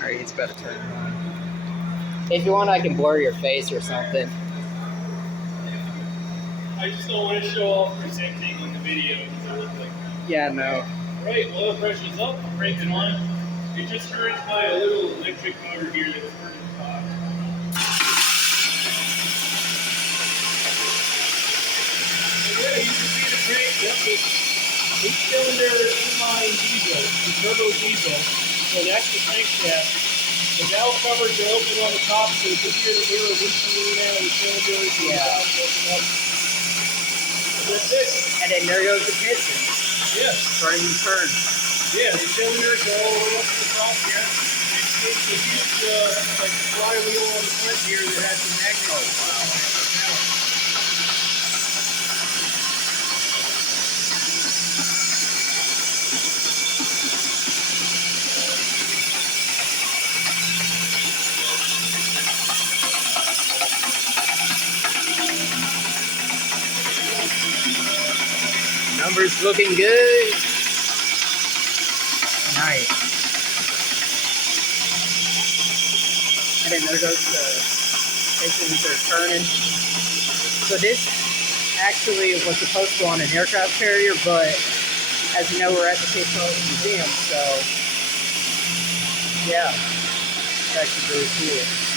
Alright, he's about to turn it on. If you want, I can blur your face or something. I just don't want to show off presenting on the video because I look like that. Yeah, no. Right, oil pressure's up, crank it on. It just turns by a little electric motor here that's turning the top. And yeah, you can see the crank. That's it. Each cylinder is inline diesel, the turbo diesel. So that's the crankshaft. The valve covers are open on the top, so you can hear the air leaking in and out of the cylinders. And Yeah. the valves open up. And that's it. And then there goes the piston. Yeah. Starting to turn. Yeah, the cylinders are all the way up to the top here. It's a huge, like flywheel on the front here that has the magnet. Oh, wow. Numbers looking good. Nice. And then there goes the pistons are turning. So this actually was supposed to go on an aircraft carrier, but as you know, we're at the Cape Coast Museum, so yeah, it's actually really cool.